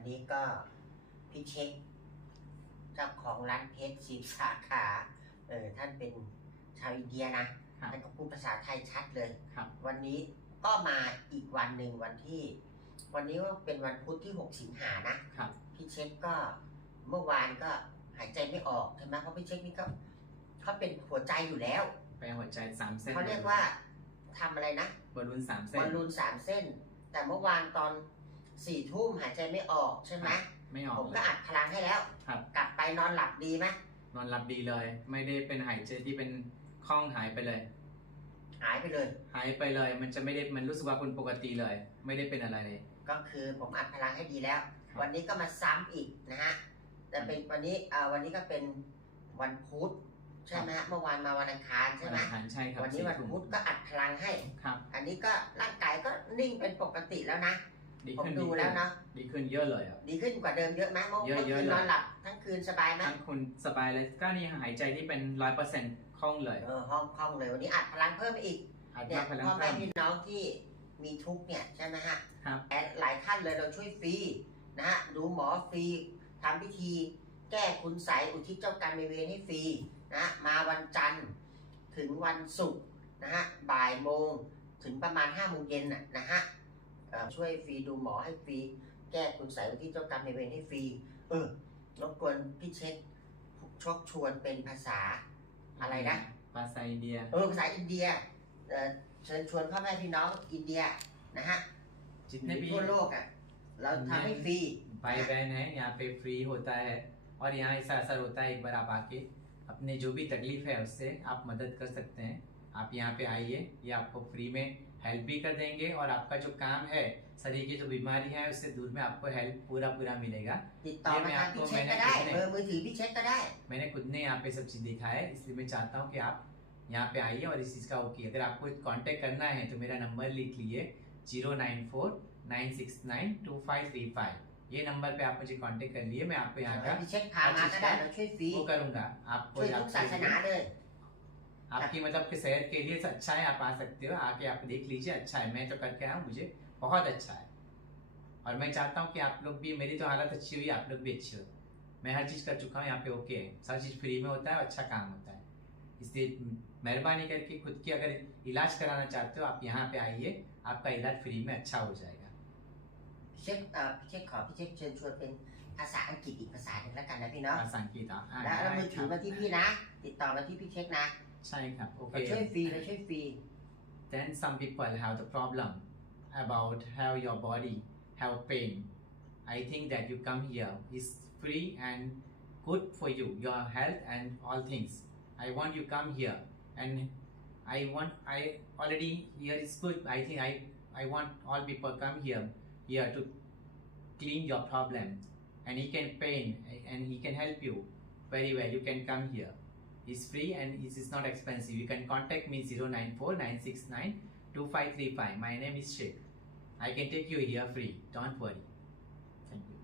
วันนี้ก็พี่เช็คเจ้าของร้านเพชรสีสาขาเออท่านเป็นชาวอินเดียนะครับท่านก็พูดภาษาไทยชัดเลยครับวันนี้ก็มาอีกวันหนึ่งวันที่ วันนี้ว่าเป็นวันพุธที่ 6 สิงหานะครับพี่เช็คก็เมื่อวานก็หายใจไม่ออกใช่ไหมเพราะพี่เช็คนี่ก็เขาเป็นหัวใจอยู่แล้วไปหัวใจสามเส้นเขาเรียกว่าทำอะไรนะบอลลูนสามเส้บอนลลูนสามเส้น แต่เมื่อวานตอน สี่ทุ่มหายใจไม่ออกใช่ไหมไม่ออผกมเลก็ยอัดพลังให้แล้ว ครับกลับไปนอนหลับดีไหมนอนหลับดีเลย ไม่ได้เป็นหายใจที่เป็นคล่องหายไปเลย หายไปเลย หายไปเลย มันจะไม่ได้มันรู้สึกว่าคนปกติเลย ไม่ได้เป็นอะไรเลย ก็คือผมอัดพลังให้ดีแล้ว ครับ วันนี้ก็มาซ้ำอีกนะฮะแต่เป็นวันนี้อ่าวันนี้ก็เป็นวันพุธใช่ไหมฮะเมื่อวานมาวันอังคารใช่ไหมวันอังคารใช่ครับวันนี้วันสี่ทุ่มพุธก็อัดพลังให้ ครับ อันนี้ก็ร่างกายก็นิ่งเป็นปกติแล้วนะ ดีผมขึ้นดูดีขึ้แล้วนเนาะดีขึ้นเยอะเลยอะ ดีขึ้นกว่าเดิมเยอะไหมเมื่อเยอะเมื่อเยอะคืนเลย นอนหลับทั้งคืนสบายไหมทั้งคุณสบายเลยก็นี่หายใจที่เป็นร้อยเปอร์เซ็นต์คล่องเลยเออห้องห้องเลยวันนี้อัดพลังเพิ่มไปอีกอัดเนี่มายพลังพ่อแม่เพิ่มพี่น้องที่มีทุกข์เนี่ยใช่ไหมฮะครับ แต่หลายท่านเลยเราช่วยฟรีนะฮะดูหมอฟรีทำพิธีแก้คุณใสยอุทิศเจ้ากรรมนายเวรให้ฟรีนะฮะมาวันจันทร์ถึงวันศุกร์นะฮะบ่ายโมงถึงประมาณห้าโมงเย็นน่ะนะฮะเอ่อ ช่วยฟรีดูหมอให้ฟรีแก้คุณใสยอุทิศเจ้ากรรมนายเวรให้ฟรีเออรบกวนพี่เช็คชกชวนเป็นภาษา อะไรนะ ภาษาอินเดีย เออภาษาอินเดียเอ่อเชิญชวนพ่อแม่พี่น้องอินเดียนะฮะ जितने भी ทั่วโลกอ่ะเราทำให้ฟรี भाई बहन है यहाँ पे फ्री होता है और यहाँ ऐसा असर होता है एक बार आप आके अपने जो भी तकलीफ है उससे आप मदद कर सकते हैं आप यहाँ पे आइए ये आपको फ्री में हेल्प भी कर देंगे और आपका जो काम है शरीर की जो बीमारी है उससे दूर में आपको हेल्प पूरा पूरा मिलेगा। ये मैं आपको मैंने मैंने खुद ने यहाँ पे सब चीज़ देखा है इसलिए मैं चाहता हूँ कि आप यहाँ पे आइए और इस चीज़ का ओके अगर आपको कांटेक्ट करना है तो मेरा नंबर लिख लीजिए zero nine four nine six nine two five three five ये नंबर पे आप मुझे कांटेक्ट कर लिए मैं आपको यहाँ का वो आपको आपकी เลย आपकी मतलब कि सेहत के लिए अच्छा है आप आ सकते हो आके आप देख लीजिए अच्छा है मैं तो करके आया हूँ मुझे बहुत अच्छा है और मैं चाहता हूँ कि आप लोग भी मेरी तो हालत अच्छी हुई आप लोग भी अच्छे हो मैं हर चीज कर चुका हूँ यहाँ पे ओके है हर चीज फ्री में होता है और अच्छा काम होता है इसलिए मेहरबानी करके खुद की अगर इलाज कराना चाहते हो आप यहाँ पे आइए आपका इलाज फ्री में अच्छा हो जाएगा พี่เช็คเอ่อพี่เช็คขอพี่เช็คเชิญชวนเป็นภาษาอังกฤษอีกภาษาหนึ่งแล้วกันนะพี่เนาะ ภาษาอังกฤษอ่ะอ่า แล้วแล้วมือ ได้ค ถื รั อบ มาที่พี่นะ ติดต่อมาที่พี่เช็คนะ ใช่ครับโอเค เราช่วยฟรีเราช่วยฟรี then some people have the problem about how your body have pain i think that you come here is free and good for you your health and all things i want you come here and i want i already here is good i think i i want all people come here here to clean your problem and he can pain and he can help you very well you can come here is free and it is not expensive. You can contact me 94 My name is Sheikh. I can take you here free. Don't worry. Thank you.